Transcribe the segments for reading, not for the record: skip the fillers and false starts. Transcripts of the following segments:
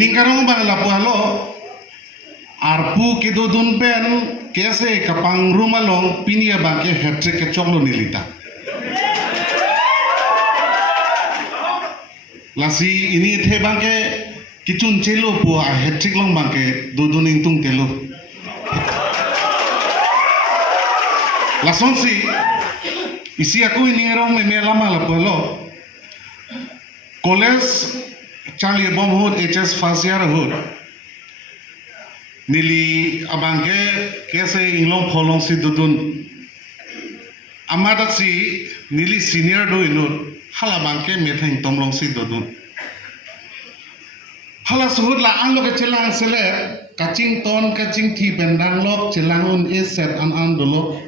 Iningkarong bang lapualo arpu kedodun pen kese kapang rumalong pinia bangke hat-trick ke choklo nilita. Lasi ini the bangke kicun celo po a hat-trick long bangke dodun intung telo. Lason si isi aku ini ngerong memelama lapualo. College Charlie Bomb Hood HS first year hood nili abangke kese inglong pholong si dudun amadak si nili senior do inut hala bangke metheng tomlong si dudun hala suhud la ang lo ke celang sele kacing ton kacing thi bendang lok celangun is set an dolo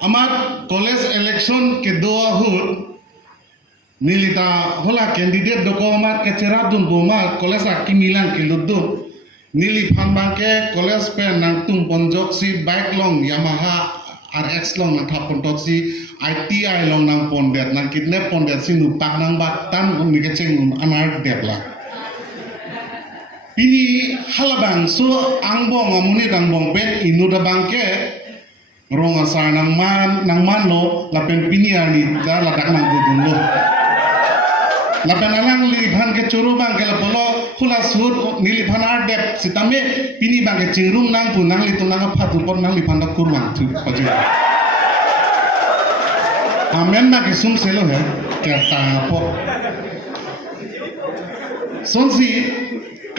amat college election ke doa hood nilita hola candidate doko mat ke ceradun goma college akimilan ke luddu nili phanbangke college pen nang tung ponjok si bike long Yamaha RX long nang thap pontok si ITI long nang pondet nang kidnap pondet si nupak nang batan umi ke ceng anar depla pini halabang so angbong amuni dangbong pen inuda bangke rong asar nang man lo lapen pini ani da ladak nang dudun lo lapen alang liliphan ke curu bang ke lapolo hula sud niliphan ardep sitame pini bang ke cingrum nang punang litung nang phatu por nang liphan da kurwang tu paju amen na ke sum selo he kerta po sonsi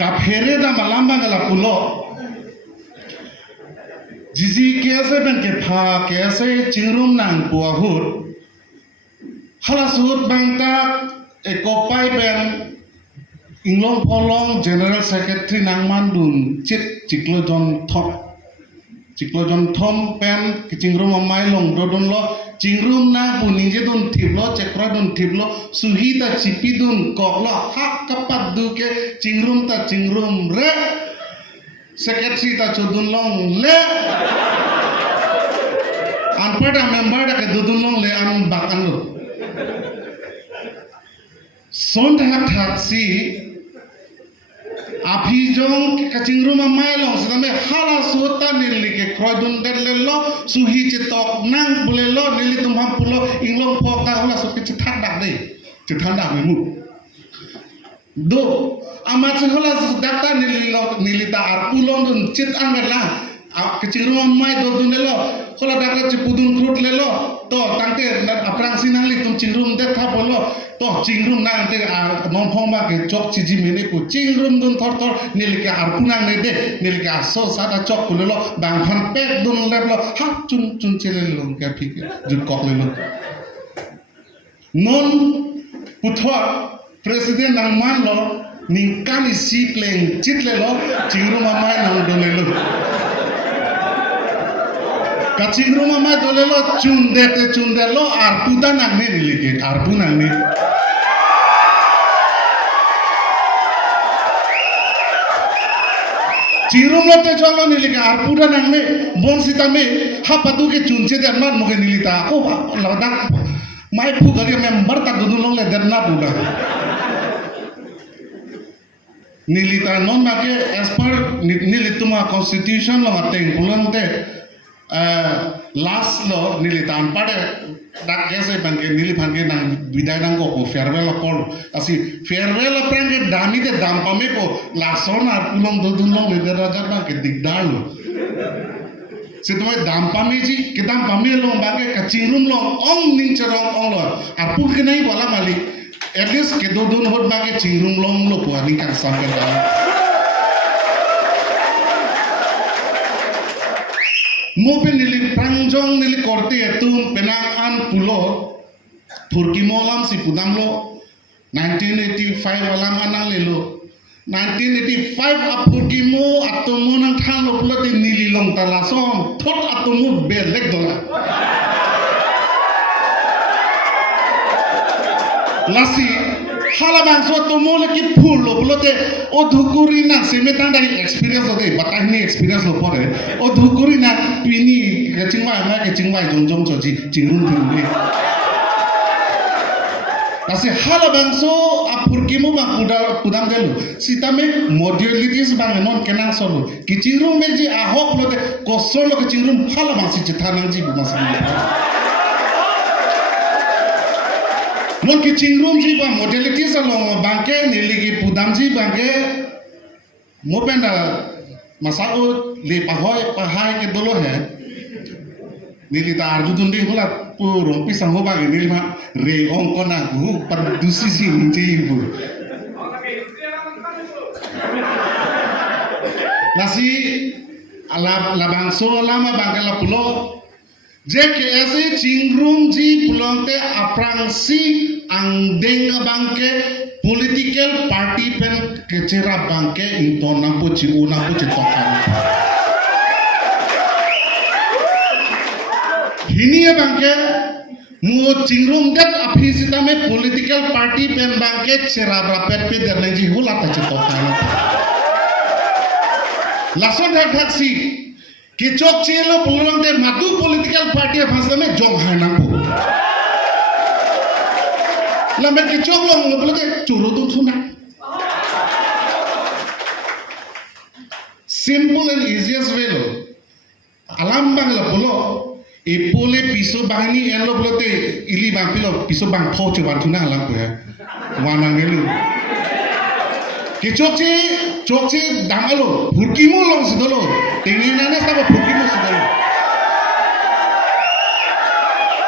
kaphere da malamba ke lapulo jiji kese ben ke pha kese cingrum nang puahur hala sud bang ta ekopai ben inglong polong general secretary nang mandun chit ciklojon thom pen kicingrum amai long dodon lo cingrum na puninje dun thiblo chekra dun thiblo suhita chipidun koklo hak kapat duke cingrum re secretary ta chodun long le anpada member da ke dudun long le an bakan lo Sondak taksi Abhijong kacingrum amai long sedame hala sota nili ke kroidun delelo suhi cetok nang bulelo nili tumham pulo inglong pokta hula suki cetandak deh cetandak memu do amat sehola data nili ta arpulong dun cet angela kacingrum amai dodun lelo hola data cepudun krut lelo to tangte aprang sinang li tum cingrum det thapolo to cingrum nang te non phongba ke chok chiji mene ko cingrum dun thor nilike arpunang ne de nilike so sada chok kulelo bang phan pek dun leblo hak chun chelelo ke phik jun kok lelo non puthwa president nang manlo ningkani si pleng chitlelo cingrum amai nang dolelo kacing rumah mah dolelo cundelo arpuda nang ne nilike arpu nang ne cirum lo te jolo nilike arpuda nang ne bon sitame hapatu ke cunce dan mat muke nilita ko ladang mai pu gari member tak dudulong le dan na puda nilita non make as per nilituma constitution lo ngateng pulang te last lo nilitan pada dak kese bangke niliphan ke nang bidai nang ko farewell apol asi farewell aprange dami de dampame ko lason ar pulong dodulong le raja bangke digdal lo situai dampame ji kedam pame lo bangke kacingrum lo ong ning cerong ong lo ar pu ke nai wala malik at least ke dodun hot bangke cingrum long lo ko ani kan sampai dalam Mope nili prangjong nili korte etum penang an pulo Turki molam si pudam lo 1985 alam anang lelo 1985 apurki mo atomo nang thang lo pulo ti nili long talasom thot atomo belek dola lasi halabang so tomo le ki phul lo pulote o dhukuri na semetang dari experience ode batahni experience lo pore o dhukuri na pini kecingwai jongjong choji cingrum thingli lasi halabang so furkimu bang pudam delu sita me modalities bang non kenang solo ki chingrum me ji ahok lote kosolo ki chingrum hala bang si chethanang ji bumasani non ki chingrum ji ba modalities along bangke niligi pudam ji bangke mopenda masako le pahai ke dolo hai nilita arjudundi hula purong pisang ho bagi nilma re ongkona gu padusi si ninje ibu nasi ala bangso lama bangala pulo je ke ese chingrum ji pulonte aprangsi angdeng bangke political party pen kecera bangke intona puci una puci tokan hini bangke mu chingrum det afisita me political party pen bangke cera brapet pe derneji hula ta tokan lason taksi kicok chelo pulong de madu political party phasa me jong hanang po lambe kicok long ngoblote churu tu thuna simple and easiest way lo alam bangla polo epole piso bahani enlo blote ili bang pilo piso bang phoche wan thuna alam ko ya wana ngelu kicokci cokci damalo hurkimu long sidolo tinginane sabo hurkimu sidolo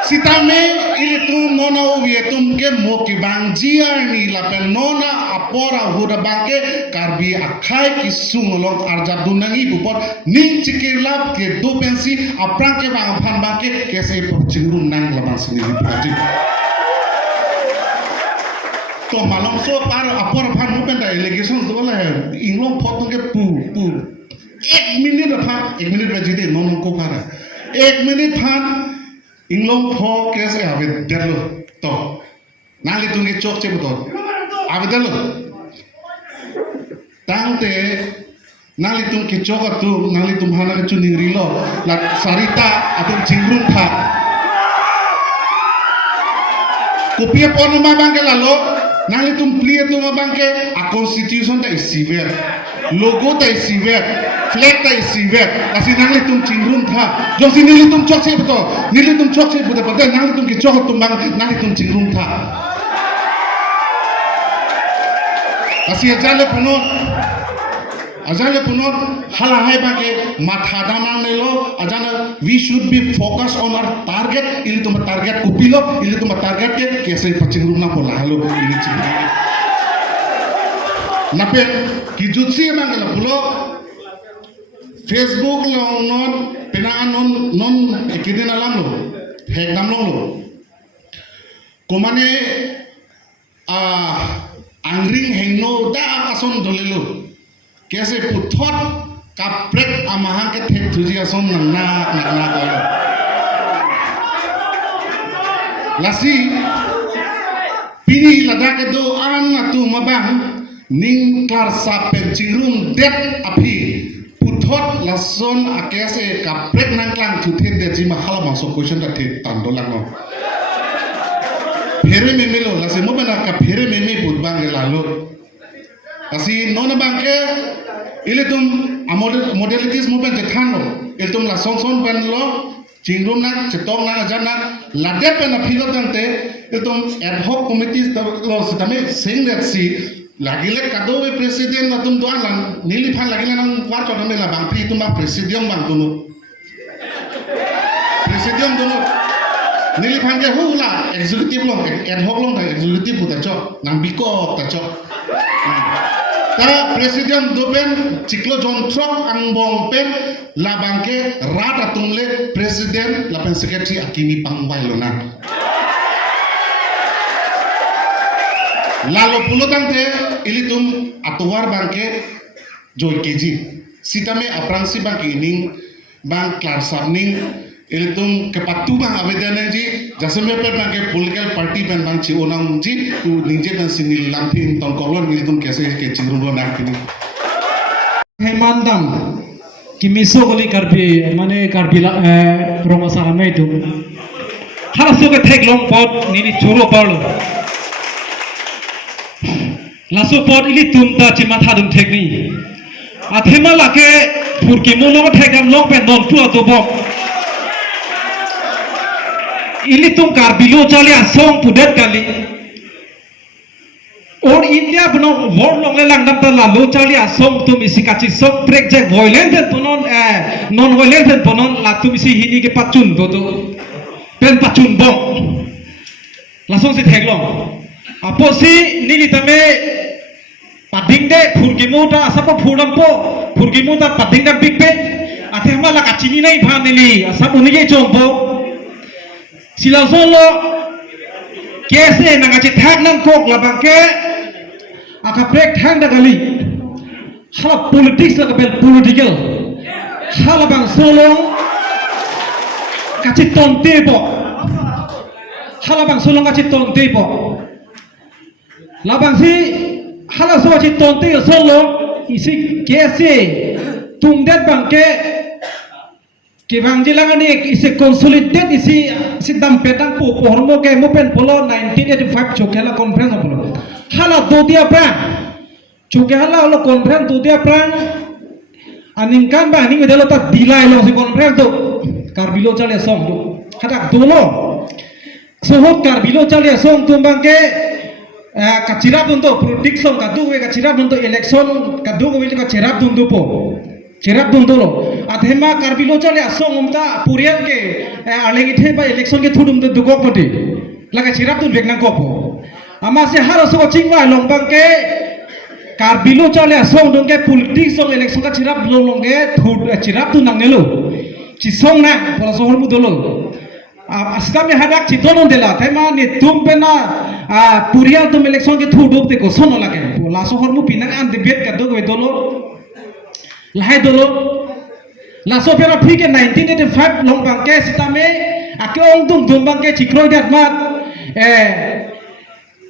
sitame ili tu nona uvietum ke moki bangjia ni lapen nona apora huda bangke karbi akai kisung long arjab dunangi bupot ning cikirlap ke do pensi aprang ke bang phan bangke kese chingrum nang labang sini praji to malong so par apor phan mu pen da allegation so la inglong phot ke pu 1 minute phan 1 minute ba jide non ko para 1 minute phan inglong pho kese ave delo to nali tunge chok che buto ave delo tangte nali tung ke chok atu nali tum hana ke chuni rilo la sarita atu chingrum tha kopia pono ma bangke lalo nali tum plie tu ma bangke a constitution ta isiver logo ta isiver flag ta isiver asi nali tum chingrum tha jo si nili tum chok che buto nili tum chok che buto pada nali tum ke chok tum bang nali tum chingrum tha asi ajale puno hala hai bangke matha dana nelo ajana we should be focused on our target ili tum target kupilo ili tum target ke kese pachingrum na pola halo ili chingrum nape kijutsi mangala pulo Facebook lo non penaan non ekidin alam lo hek nam lo komane angring hengno da ason dolelo कैसे पुथोट काप्रेक आमाहां के थे तुझे असों नन्ना कोयो लासी पिनी लदा के दो आन तू मबांग निंग क्लार सापें चिंगरूम देत अभी पुथोट लसन कैसे काप्रेक नंगलांग तुथे दे जी महाला मासो क्वेश्चन ता थे तांडो लागो फेरे मेमेलो लासे मोबना का फेरे मेमे पुदबांग लालो asi nona bangke ile tum modalities mo ben jethan lo il tum la son ben lo chingrum na chetong na jana la de pen na philo tante il tum ad hoc committees lo sitame sing that si lagile kado we president na tum doan lan nili phan lagile nang war chot me la bang phi tum bang presidium bang tunu presidium tunu nili phan ke hula executive lo ad hoc lo executive ta cho nang biko ta cho ta presidium dopen ciklo jontrok angbong pen labangke rata tumle presiden lapen secretary akimi pangwai lona lalo pulotante ilitum atuar bangke joy keji sitame aprangsi bangke ining bang klarsabning ilitum kepatu bang avedana ji jasame per bangke political party ban bang ci onang ji tu ninje dan sinil lampin ton kolon ilitum kese ke cingrum lo nak ini hemandam kimiso kali karbi mane karbi roma sarame itu haraso ke thek long pot nini churo parlo la support ili tumta chima thadum thekni athema lake phurki mono thekam long pen non pu to bok ili tum kar bilo chale asong pudet kali और India बनो vote लोंगे लंगदम ता लालो चाली असोम तुम इसी काची सब track Jack violence है पनोन नॉन वायलेंस है पनोन ला तुम इसी हिनी के पचुन दो तो पेन पचुन बो लासों से ठेक लो अपोसी नीली तमे पडिंग दे फुर्गिमोटा असप फुरम्पो फुर्गिमोटा पडिंग दे बिग पे अथे हमारा काची नी नहीं भान नीली असप उन्हीं चोंपो सिलासों लो कैसे नगाची ठेक नंग कोक लबांग के aka break thang da gali hala politics la bel political hala bang solo kachi tonte bo hala bang solo kachi tonte bo la bang si hala so kachi tonte solo isi kese tum det bang ke bang jilang ani isi consolidate isi sidam petang po hormo ke mo pen polo 1985 chokela conference polo hala do dia pran chuke hala lo conference do dia pran aningkan ba aning medelo ta dilai lo si conference do karbilo chale song do khadak do lo sohot karbilo chale song tumbang ke kachirap dunto politik song kadu we kachirap dunto election kadu we kachirap dunto po chirap dunto lo athema karbilo chale song umta purian ke alengi the ba election ke thudum do dugok pati laga chirap dun vekna ko po ama se haro so chingwa longbang ke karbilo chale asong dong ke politik song election ka chirap long ke thud chirap tu nang nelo chi song na pola so hor mudolo astam hadak chi donon dela thema ni tum pena purial tum election ke thudop te ko sono lage pola so hor mu pinang an debate ka dog we dolo lahai dolo la so pera phike 1985 longbang ke sitame ake ong tum dumbang ke chikroi dat mat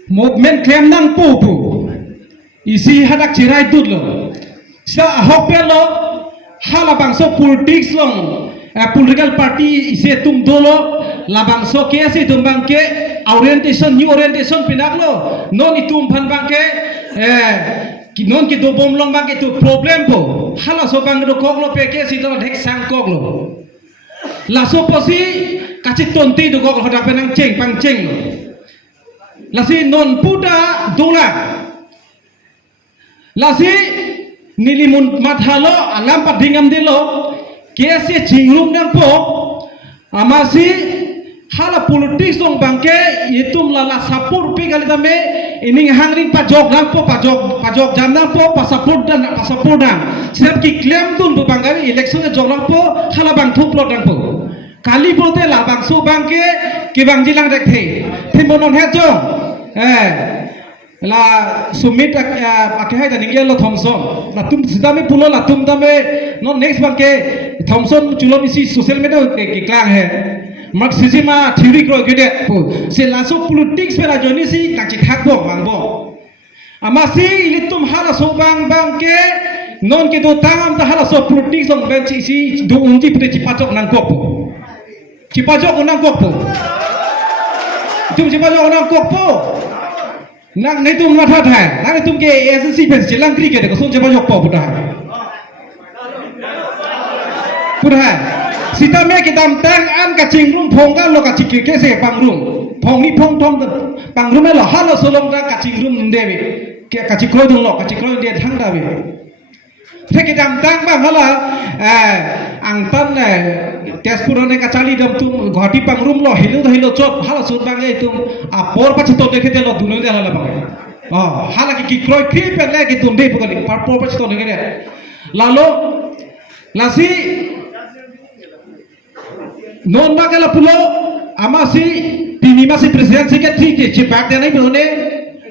movement claim nang pupu isi hadak cirai tudlo sa hopelo hala bangso politics long political party ise tum dolo la bangso ke ase tum bangke orientation new orientation pinaglo non itum phan bangke non ki do bom long bangke tu problem po hala so bangro koklo peke si to dhek sang koklo la so posi kachit tonti do koklo hadak penang cheng pang cheng lasi non puda dola lasi nilimun mathalo alam padingam dilo kese chingrum nang po amasi hala politics dong bangke itum lala sapur pi kali tame ining hangring pajok nang po pajok jam nang po pasaport dan siap ki claim tun bu bangari election e jog nang po hala bang thuk plot nang po kali bote la bang so bangke ki bang jilang dek the monon he jong la sumit ake hai da ningel lo thomson la tum sidame pulo la tum dame no next bangke thomson chulo isi social media ki klang hai mak sijima theory kro gede po se la so politics pera joni si kachi thakbo mangbo amasi ilitum hala so bangke non ki do tangam ta hala so politics long ben si do unji pre chipachok nang kopo chipachok nang kopo tum chipachok nang kopo nang nei tum matha tha nang tum ke agency pen chilang cricket ko son chipachok po puta puta sita me ke dam tang an ka chingrum phong kan lo ka chikir ke se pangrum phong ni phong thom pangrum lo hala solong da ka chingrum ndewe ke ka chikoi dong lo ka chikoi de thang da be theke dam tang bang hala ang tan tespur ne ka chali dam tum ghati pangrum lo hilo chot hala sut bang ei tum a por pa chito dekhe te lo duno de hala bang hala ki kroi kri pe le ki tum de pokali par por pa chito dekhe de lalo lasi non magala pulo amasi pinimasi presidency ke ठीक है चिपैक देना ही बोलने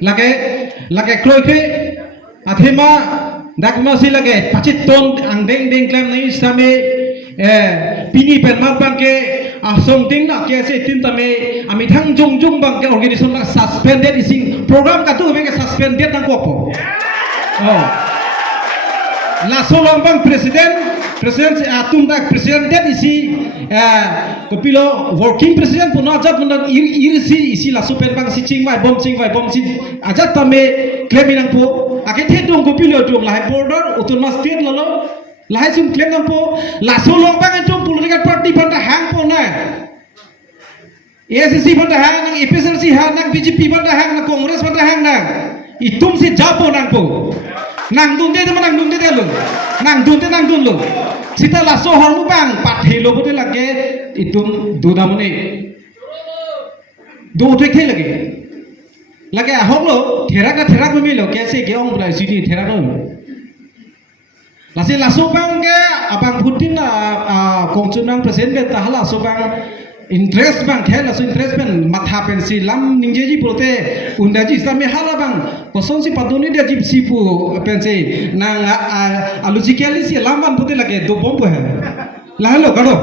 लगे क्रोई के अधेमा दाकमासी लगे पचित tone अंगेंग Deng claim नहीं समय पिनी पेनमार बंके असोंटिंग ना कैसे तीन तमे अमिथंग जुंग बंके ऑर्गेनाइजेशन ना सस्पेंडेड इसी प्रोग्राम का तो हमें सस्पेंडेड ना कोपो laso long bang presiden atum dak presiden det isi kopilo working president puno ajat mundang isi laso pen bang si ching vai bom si ajat tame claim inang po ake the dong kopilo dong lai border utun mas state lolo lai sum claim nang po laso long bang itu political party panda hang po na ACC panda hang nang FSLC hang nang BJP panda hang nang Congress panda hang nang itum si japo nang po nang dun de nang dun de lu nang dun lu sita laso hormu bang pathelo bote lage itum duda mane do utre khe lage aholo therak me lo kaise ge ong bla sini therak no laso bang ge abang putin kongchunang present be tahala so bang interest bang khela so interest ben matha pen si lam ningjeji prote undaji same hala bang koson si padoni dia jip sipu pen se nang alogically si lam ban prote lage do bomb hai la hello gado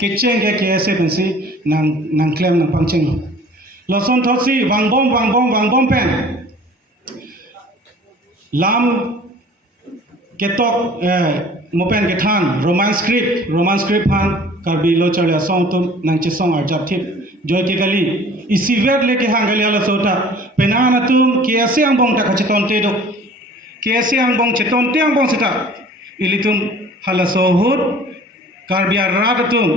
kitchen ke kese ben si nang claim nang pangcheng lo son thosi wang bom pen lam ketok mopen ke than roman script han karbi lo chale song tum nang che song arjap thip joy ke gali isi ver leke hangali ala sota penana tum kiase ang bong ta kachiton te do kiase ang bong cheton te ang bong sita ilitum hala sohut karbi arad tum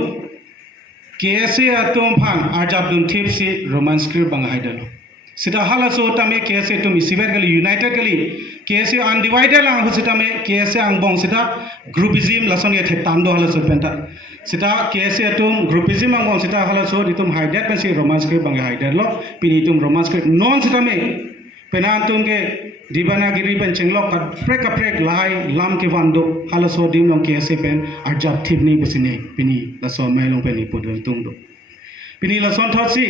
kiase atum phan arjap dum thip si roman script bang idol sita hala sota me kiase tum isi ver gali united gali kiase undivided lang sita me kiase ang bong sita groupism lason ye thetando hala so penta sita kiase atum groupism ang bong sita hala so ditum hided pen si roman script bang hided lo pinitum roman script non sita me penantum ke dibanagiri pen chenglok prek lai lam ke wando hala so dim long kiase pen arjap thipni besini pini lason mai long peni podon tung do pini lason thosi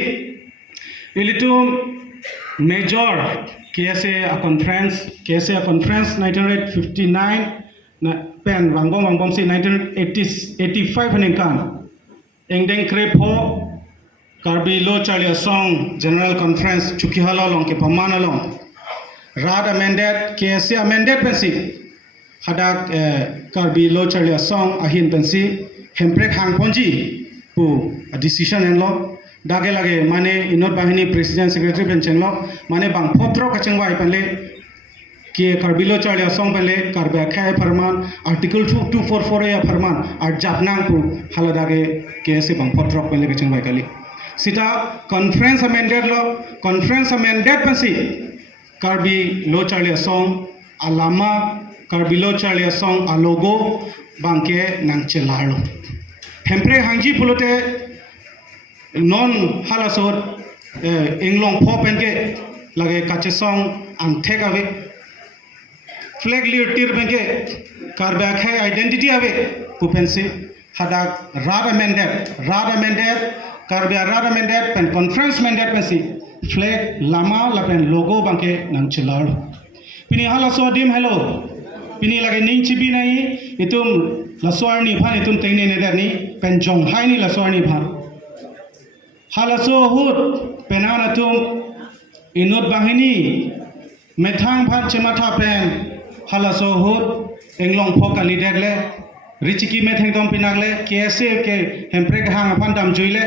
ilitum major KSA a conference 1959 na pen wangbom si 1985 hanin kan engdeng krepo karbi lo chalia song general conference chukhihala long ke pamana long rad amended KSA amended pensi hadak karbi lo chalia song ahin pensi hemprek hang ponji pu a decision en lo dage lage mane inot bahini president secretary penchenglo mane bang potro kachengwa ipanle ke karbilo chalia song penle karba khai farman article 244 ya farman ar japnang pu haladage ke se bang potro penle kachengwa kali sita conference amended pensi karbi lo chalia song alama karbilo chalia song alogo bangke nang chelalo hempre hangji pulote non halasor inglong popenke lage kache song anthek ave flag leer tir benke karba khai identity ave pupensi hadak rad amended karba rad amended pen conference amended pensi flag lama lapen logo bangke nang chilar pini halasor dim hello pini lage ning chibi nai itum laswar ni bhan itum tengne ne dani pen jong hai ni laswar ni bhan halaso hut penana tum inot bahini methang bhan chematha pen halaso hut englong phokali degle richiki methang dom pinagle kese ke hempre hang phan dam joile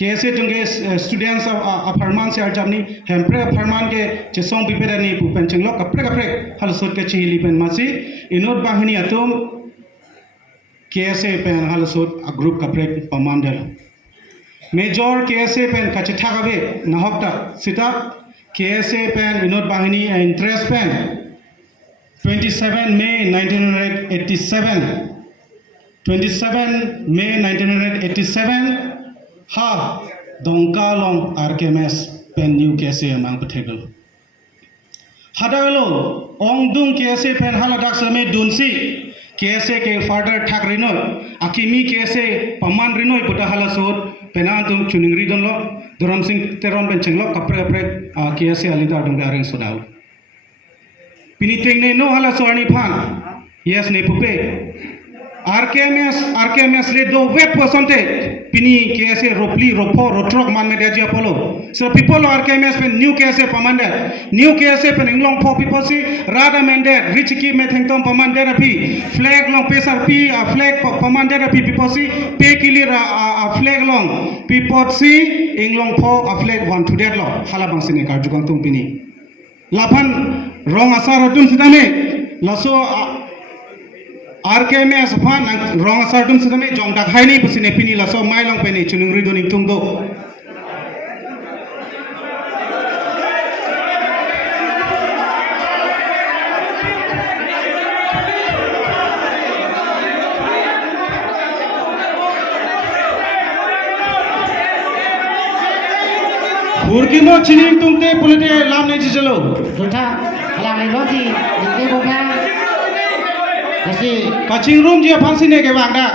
kese tunge students of apartment se arjamni hempre apartment ke chesong pipedani pu penchenglo kapre halaso ke chili pen masi inot bahini atum kese pen halaso a group kapre pamandel Major KSA pen kachithagabe nahokta sita KSA pen inot bahini interest pen 27 May 1987 ha dongkalong RKMS pen new KSA amang pathegal hadalo ongdung KSA pen haladak same dunsi KSA ke further thak rino akimi KSA paman rino puta halasur penantum chuningri donlo Dharam Singh teron benchenglo kapre KSA alida dong areng sodau pini tengne no hala sorni phan yes ne pupe RKMS le do web percentage pini KSA ropli ropo rotrok man media dia polo. So people RKMS pen new KSA pamandat. New KSA pen inglong po people si rada mandat rich ki me thengtom pamandat api flag long pesar pi a flag pamandat api people si pe kilir a flag long people si inglong po a flag one to dead long halabang sini karjugang tung pini. Lapan rong asar rotum sidame laso RKMS fan rong asardum sedame jong dak haini pusine pini la so mai long peni chunung ri doning tung do Burkimo chining tung te pulite lam ne jelo Duta, alang lagi rosi, di buka. Kasi, kaching room je phansi ne ke bang da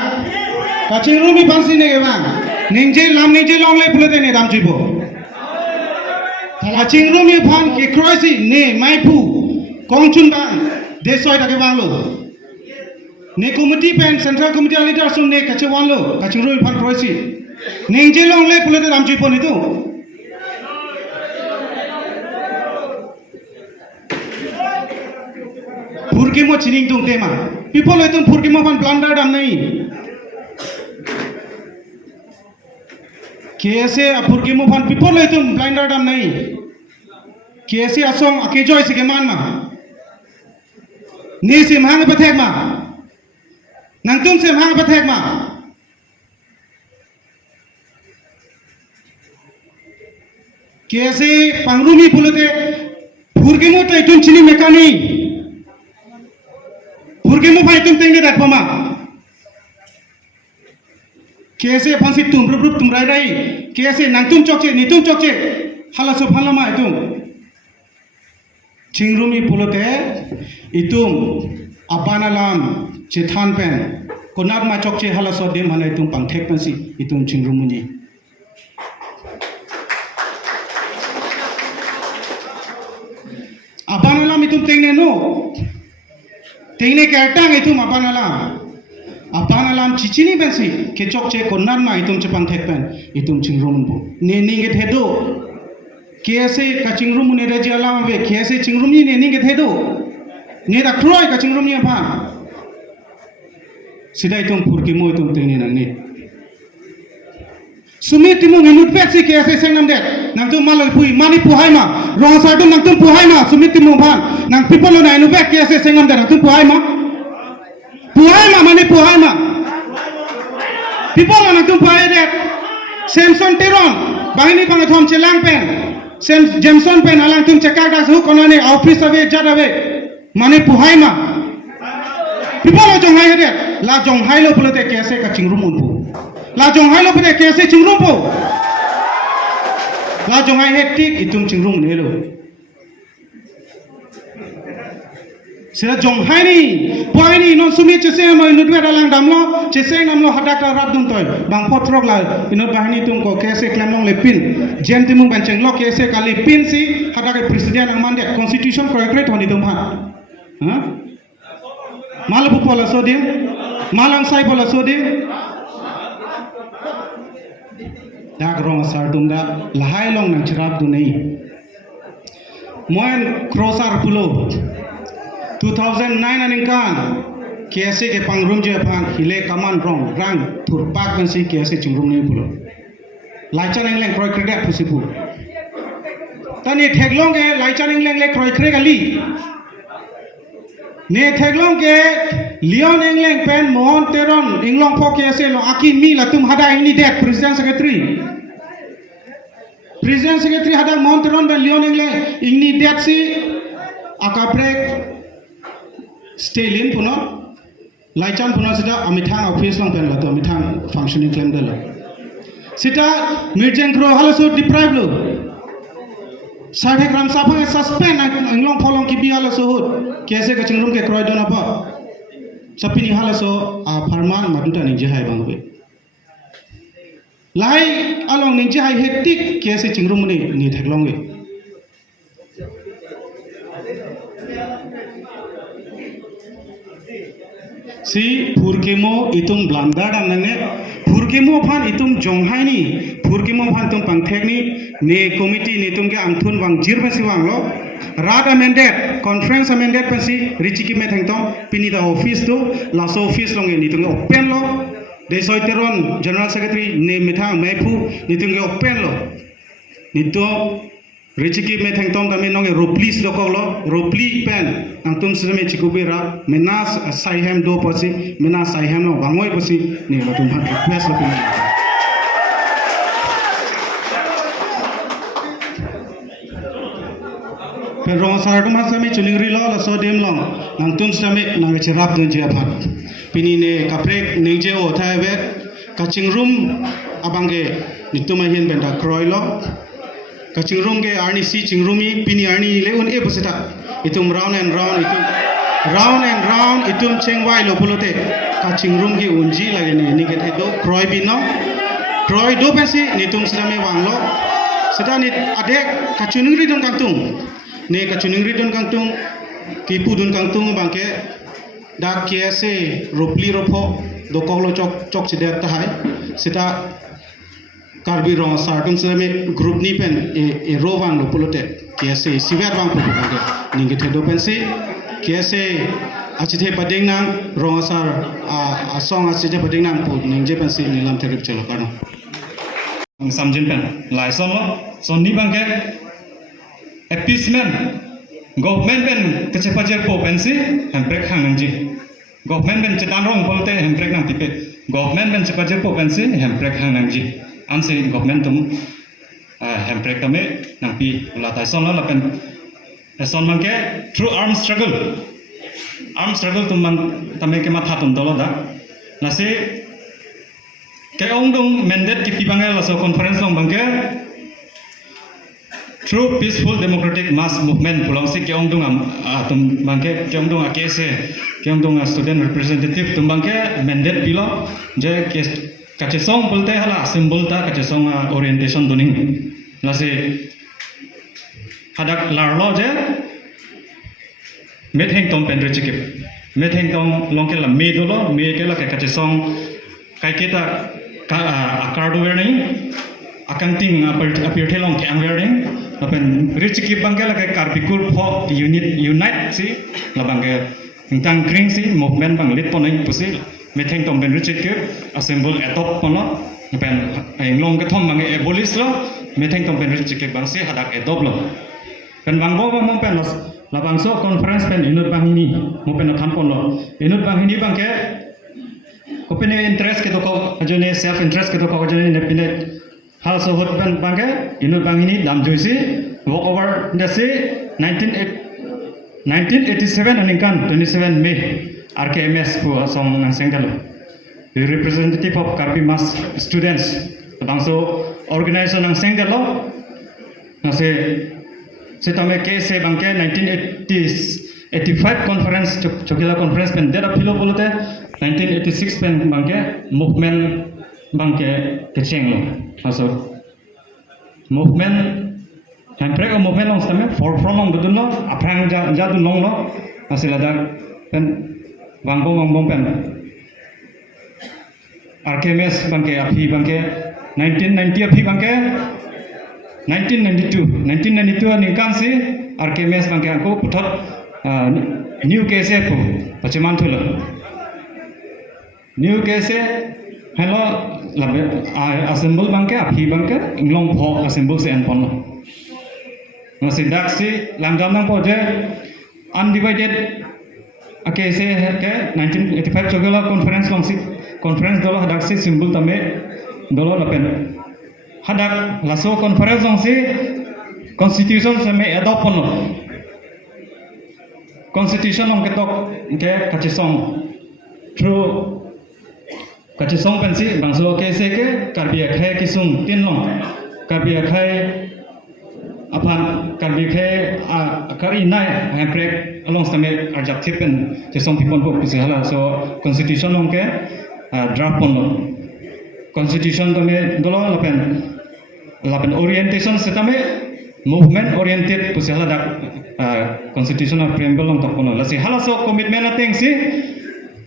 kaching room hi phansi ne ke bang ningje lam ne je long le pulite ne dam jibo kaching room hi phan ke kroisi ne mai pu kongchun bang desoi da ke bang lo ne committee pen central committee leader sun ne kache wan lo kaching room hi phan kroisi ningje long le pulite dam jibo ni tu Purkimo chining tung tema. People itu purkimo pan blunder dam nahi. KSA purkimo pan people itu blunder dam nahi. KSA asong akejoy sekeman ma. Ni semhang pathek ma. Nangtum semhang pathek ma. KSA pangrumi pulute purkimo tu itu chining mekani. Purkimo pai tum tenge dat pama kese phansi tum rup tum rai kese nang tum chokche ni tum chokche hala so phala ma itum chingrumi pulote itum apana lam chethan pen konat ma chokche hala so dem hala itum pangthek pansi itum chingrumuni apana lam itum tenge no Tengne kertang itu apanalam cicini bensi kecok ce konan ma itum cepang tekpen itum cingrum bu ne ninge thedo kese ka cingrum ne reji alam be kese cingrum ni ne ninge thedo ne da kroi ka cingrum ni apa sidai itum purki mo itum tengne nang ni sumit timu minut peksi kese sengnam det nang tu malal pui mani puhai ma rong sa nang tu puhai ma sumit timu ban nang people na inu bek kese sengnam det nang tu puhai ma mani puhai ma people na nang tu puhai det Samson Teron bangini pangathom chelang pen Sam Jameson pen alang tum cekak das hu konane office ave jadawe mani puhai ma people na jong hai det la jong hai lo pulote kese ka chingrum un La jong hai lo pede kese cingrum po. La jong hai hektik itum cingrum ne lo. Sira jong hai ni, poi ni non sumi chese ma inut me dalang damlo, chese namlo hadak la rab dum toy. Bang potrok la inut bahani tum ko kese klam long le pin. Jen timung banceng lo kese kali pin si hadak presiden ang mandat constitution correct honi tum han. Ha? Malabu pola sodim, malang sai pola sodim. Dak rong sardum da lahai long nang chirap du nei moen crosar pulo 2009 aning kan kese ke pangrum je phang hile kaman rong rang thur pak ban si kese chingrum nei pulo laicha neng leng kroi kredak pusipu tani theglong ke laicha neng leng le kroi kre gali ne theglong ke Leon Englang pen mohon teron inglong po kese lo aki mi latum hada ini det president secretary hada mohon teron ben Leon Englang ini det si akaprek stalin puno laichan puno sida amithang office long pen lato amithang functioning claim dalo sita mirjeng kro halaso deprive lo Sadhe gram sapang suspend inglong polong kibi halaso hut kese ka chingrum ke kroy dona pa Sapini halaso farman maduta ninja hai bangbe lai along ninja hai hektik kese chingrum ni thaglongwe si purkemo itum blandar dan nane purkemo phan itum jonghai ni purkemo phan tum pangthek ni ne committee ni tum ke angthun wang jir pasi wang lo rada mandate conference mandate pasi richiki me thangtong pini da office tu laso office long ni tum open lo de soiteron general secretary ne methang maipu ni tum ke open lo ni to Richiki me thangtong kami nonge roplis lokolo ropli pen angtum seme chikubira menas saihem do pasi menas saihem no bangoi pasi ni batum phan request lokin pen rong sartum same chulingri lo la so dem long angtum seme nang chirap dun je phan pini ne kaprek ningje o thaibe kaching room abange nituma hin benda kroilo kachingrung ke arni si chingrumi pini arni leun e posita itum round and round itum chengwai lo pulote kachingrum ki unji lagi ni ke do kroi bino kroi do pesi nitum sidame wanglo sita ni adek kachunungri don kangtung ne kachunungri don kangtung tipu don kangtung bangke dak kiase ropli ropo do koklo chok chidet tahai sita karbi rong sartum seme group ni pen e rovan lo pulote kiase siver bang pulote ninge thedo pensi kiase achithe pading nang rong sar a song achithe pading nang pu ninge pensi nilam therip chalo kano samjin pen lai som lo son ni bang ke appeasement government pen keche pajer po pensi hamprek hanangji government pen chetan rong pulote hamprek nang tipe government pen chepajer po pensi hamprek hanangji anse government tum hamprek kame nang pi la tai son la pen son man ke through armed struggle tum man tame ke matha tum dolo da na se ke ong dong mandate ki pibangal la so conference long bang ke through peaceful democratic mass movement pulang se ke ong dong tum bang ke ong dong akese ke ong dong student representative tum bang ke mandate pilo je ke kacesong bolte hala symbol ta kacesong orientation doning lase hadak larlo je metheng tom pendre chikip metheng tom longke la me dolo me ke la kacesong kai kita akardo werning akanting apirthe long ke angwering apen richikip bangela ke karbikul pho unite si la bangke tang kring si movement bang lit poneng pusi metheng tom ben richike assemble atop pono pen englong ke thom mangi abolis lo metheng tom ben richike bang se hadak atop lo pen bangbo bang pen la bangso conference pen inut bangini mo pen tham pon lo inut bangini bangke ko pen interest ke to ko ajone self interest ke to ko ajone ne pen hal so hot pen bangke inut bangini dam juisi walk over dase 1987 aninkan 27 May RKMS ko song nang sengalo the representative of Karbi Mass students bangso organization nang sengalo na se tame ke se bangke 1985 conference chokila conference pen dera philo bolote 1986 pen bangke movement bangke kechenglo aso movement hamprek movement long stame forefront long dudunlo aprang jadu long lo asilada pen wangbong pen RKMS bangke api bangke 1990 api bangke 1992 ningkan si RKMS bangke aku putot new case ko paceman thulo new case hello labe assemble bangke api bangke inglong pho assemble se anpon nasi daksi langdam nang pode undivided okay se ke 1985 chogala conference long si conference dolo hadak si symbol tame dolo lapen hadak laso conference long si constitution same adopt pono constitution long ketok ke kachisong through kachisong pensi bangso ke se ke karbia khai kisung tin long karbia khai apan karbi khai kari nai hamprek along stame arjak thipen je some people ko pisi hala so constitution long ke draft pono constitution tame dolo lapen orientation setame movement oriented pisi hala dak constitution of preamble long tokono lasi hala so commitment ating si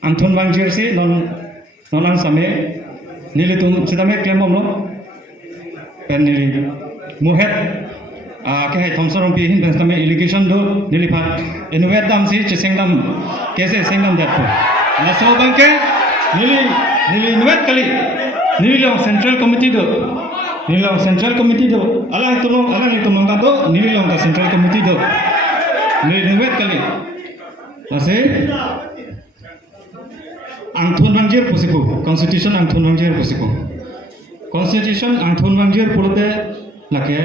Anthon Bangjir si non ang same nili tum sidame claim om lo pen nili muhet ke hai thomsar rom pi hin ben same allegation do nili phat enuet dam si chisengdam kese sengdam dat ko na so banke nili nuet kali nili long central committee do alang tulong ka do nili long ka central committee do nili nuet kali ase Anthon Bangjir pusiku constitution Anthon Bangjir pusiku constitution Anthon Bangjir pulote lake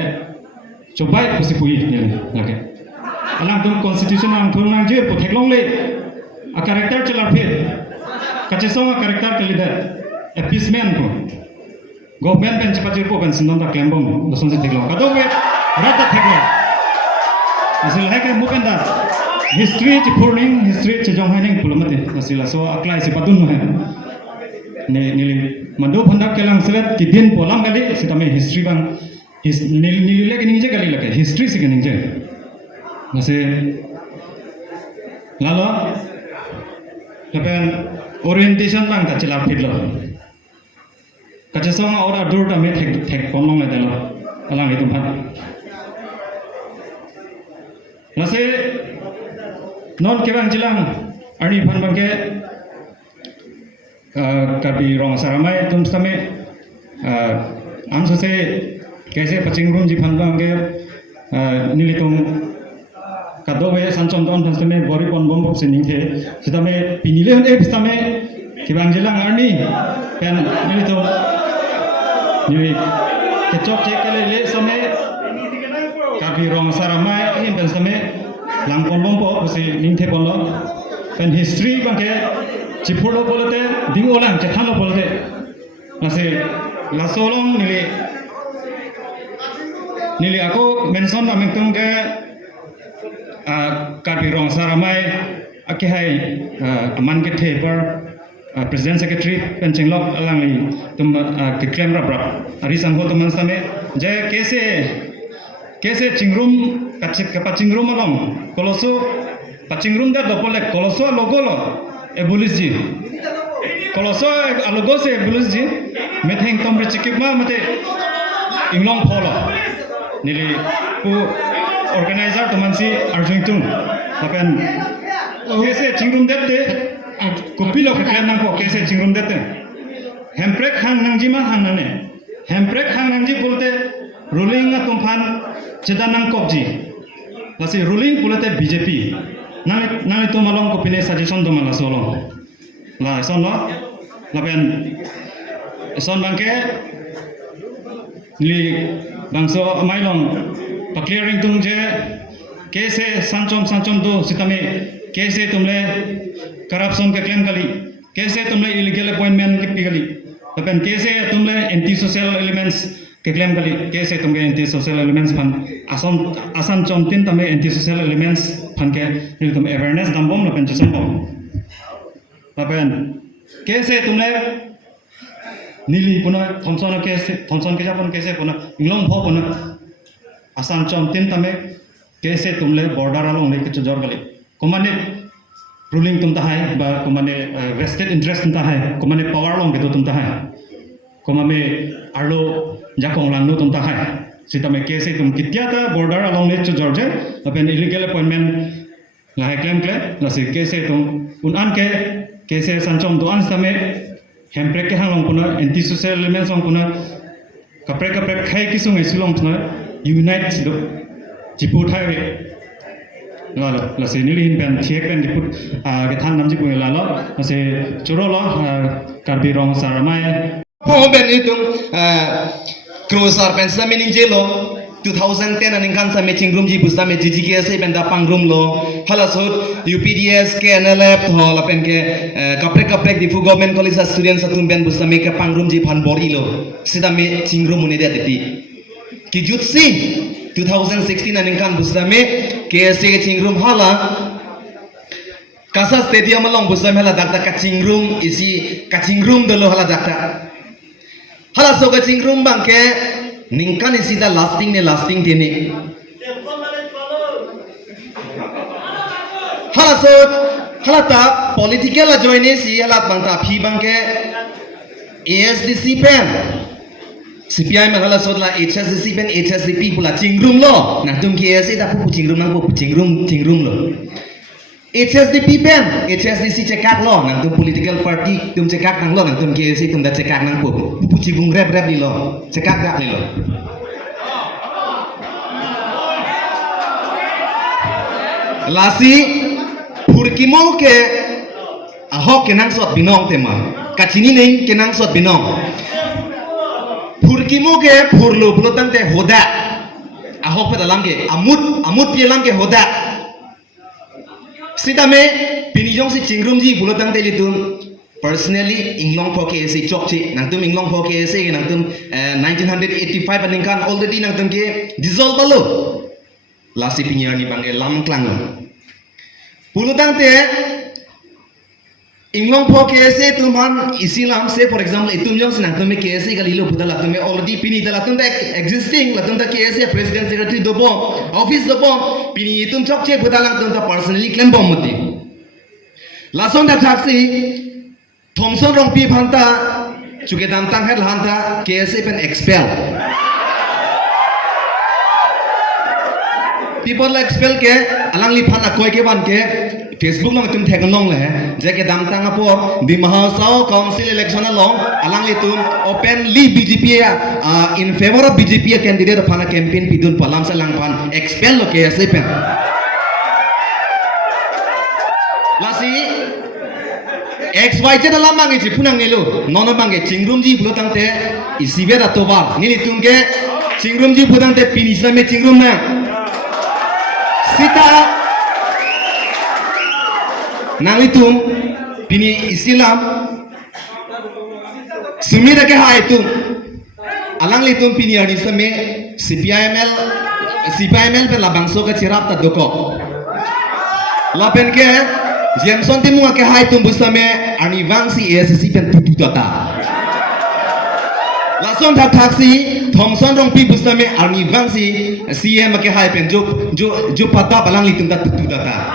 cobai pusiku ini lake alang tum constitution Anthon Bangjir puthek long le a character chalar phe kachesong a character kalida appeasement ko government bench pachir ko bench non ta claim bom doson se theklo kado we rata theklo asil hai ke mukanda history ci purning history ci jong haning pulumate asila so aklai si patun hai nili mando bhandak kelang seret ki din polam gali sitame history bang nili le kening je gali lake history si kening je ase lalo lepen orientation bang ta chila phitlo kachesong ora dur ta me thek ponlong le delo alang itu bhat lase non kebang jilang arni phan bangke kabi rong saramai tum same am se kaise paching room ji phan bangke nilitum kadowe sanchom don same bori pon bom bok sining the sitame pinile on e same kebang jilang arni pen nilitum nili kechok chekele le same kabi rong saramai hin pen same lang pon bompo si ningthe ponlo pen history bangke chipurlo bolote dingolang chethalo bolote nase lasolong nili ako mention amengtung ke kabi rong saramai ake hai aman ke theper president secretary penchinglok alangli tum ke claim rap ari sangho tum same je kese chingrum kachit ka pachingrum along koloso pachingrum da dopole koloso logolo ebulis ji koloso alogo se ebulis ji metheng tom richikip ma mate inglong polo nili pu organizer to mansi arjungtung apen kese chingrum dette kopilo ka claim nang ko kese chingrum dette hemprek hang nangji ma hang nane hemprek hang nangji bolte ruling tumpan chedanang kopji lasi ruling pulate BJP nang itu malong kopine suggestion do mala solo la son lo laben son bangke li bangso mailong pa clearing tung je kese sanchom do sitame kese tumle corruption ke claim kali kese tumle illegal appointment ke pigali laben kese tumle anti social elements ke claim kali kese tumge anti social elements pan asan chomtin tame anti social elements pan ke tum awareness dambom la pen chom laben kese tumle nili puna thomson ke japon kese puna inglong pho puna asan chomtin tame kese tumle border along le ke jor kali komane ruling tum ta hai ba komane vested interest tum ta hai komane power long ke tum ta hai komame arlo jakong lang no tum ta hai sitame kese tum kitya ta border along le George apen illegal appointment la hai claim la se kese tum unan ke kese sanchom do an same hemprek ke halong puna anti social elements ong puna kapre khai kisung isulong puna unite do jiput hai la se nilin pen thiek pen diput ke than namji pu la lo se churo lo karbi rong saramai po ben itung cruiser pen sa mening jelo 2010 aning kan sa matching room ji busta me GGKS pen da pangrum lo hala sot UPDS ke NLF ho la pen ke kapre difu government college students atun ben busta me ke pangrum ji phan bori lo sida me chingrum muni de ti ki jutsi 2016 aning kan busta me KSA ke chingrum hala kasa stadium along busta me hala dakta ka chingrum dolo hala dakta hala so ka chingrum bang ke ningkan isi da lasting dini hala so halata political la join si halat bangta phi bangke ASDC pen CPI man hala sodla HSDC pen HSDP pula chingrum lo na tum ki ASD da pu chingrum nang pu chingrum lo HSDP pen HSDC cekak lo nang tum political party tum cekak nang lo nang tum ki ASD tum da cekak nang pu cibung rep li lo cekak dak li lo lasi purkimo ke ahok kenang sot binong tema kachini neng kenang sot binong purkimo ke purlo bulotang te hoda ahok pe dalam ke amut pe dalam ke hoda sita me pinijong si chingrum ji bulotang te litum personally inglong po ke si chokchi nangtum inglong po ke si nangtum 1985 aningkan already nangtum ke dissolve balo lasi pinyar ni panggil lam klang bulutang te inglong po kese tuman isilam se for example itum jong sinang tume kese galilo budala tume already pini dala tum existing la tum ta kese president secretary dobo office dobo pini itum chokche budala tum ta personally claim bom mati lason da taxi thomson rong pi phanta chuke dam tang het hanta kese pen expel people like expel ke alang li phana koi ke ban ke Facebook long tum thek long le je ke dam tang apor di mahasau council election long alang li tum openly BJP in favor of BJP candidate phana campaign pidun palam sa lang phan expel lo ke ase pen lasi XYZ dalam mangi ji punang ngelu nono mangi chingrum ji bulotang te isibe da tobar nili tum ke chingrum ji bulotang te pinisa me chingrum na sita nangitum pini isilam sumira ke haitum alang litum pini anisame CPIML pe labangso ke cirap ta doko lapen ke Jameson timu ke haitum busame ani wangsi ASC pen tutu tata lason thak taksi Thomson rong pi busame arni wangsi CM ke hai pen jo pata balang litum ta tutu tata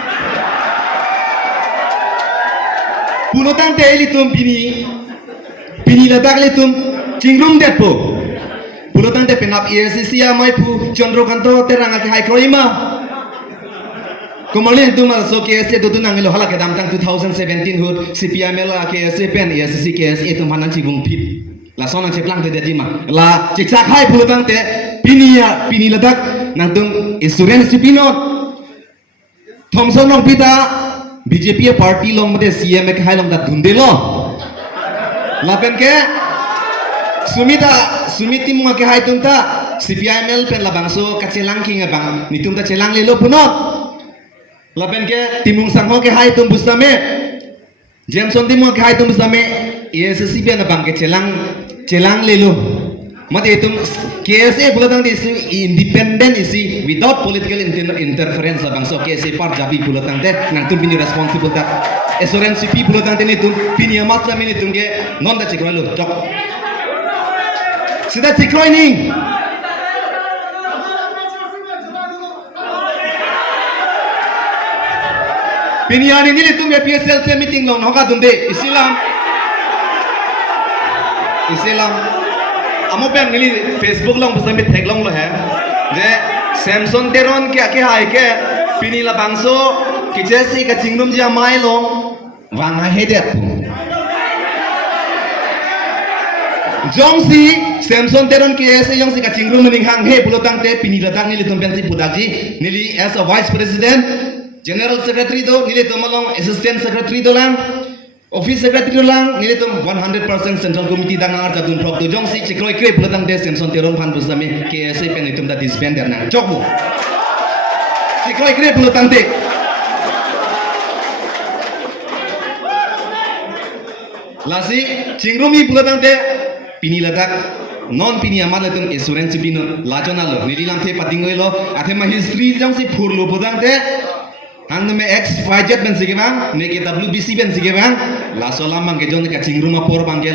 punotang te litum pini ladak litum chingrum depo punotang te penap ASC ya mai pu Chandrokanto terang ke hai kroima Kumalin tu mal so KSA tu nangilo hala ke dam tang 2017 hut CPIML KSA pen ASC KSA tu manan cibung pip la sona ceplang te dima la ceksak hai bulutang te pini ladak nangtum insurance pinot Thomson long pita BJP party long mate CM ke hai long da dhunde lo la pen ke sumiti mu ke hai tumta CPIML pen la bangso kacelang king bang nitum ta celang le lo punot lapen ke timung sangho ke hai tum busame Jameson timu ke hai tum busame ASC pe na bang ke celang lelo mate tum KSA bulatang di independent isi without political interference bang so KSA par jabi bulatang te nang tum bini responsible ta assurance CP bulatang te ni tum bini amat sa mini tum ke non da chekro lo tok sida chekro ning Piniani nili tum PSL se meeting long hoka dunde isilam amo pen nili Facebook long busame thek long lo hai je Samson teron ke hai ke pini la bangso kiche si ka chingrum ji amai long wanga hedet jongsi Samson teron ke se jongsi ka chingrum ning hang he bulotang te pini la dang nili tum pensi pudaji nili as a vice president General Secretary do nilai malong Assistant Secretary do lang Office Secretary do lang nilai 100% Central Committee dang ngar jadun prok do jong si cikroi kre pulatang de Samson teron pan busame KSA pen itum da disband der nang jokbu cikroi kre pulatang de lasi cingrumi pulatang de pini ladak non pini amal itum insurance pino lajona lo nililam the patingoi lo athema history jong si phurlo pulatang de Hang me XYZ ben sige bang, ne ke WBC ben sige bang, la solam bang ke jon ka chingrum apor bang ke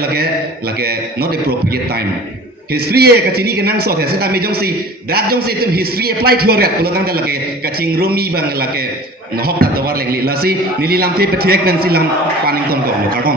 lage not appropriate time. History e ka chini ke nang so the seta me jong si that jong si tum history applied here ya pulo tang lage ka chingrumi bang lage hok ta tawar lengli lasi nili lam te petek pen silam paning ton ko karton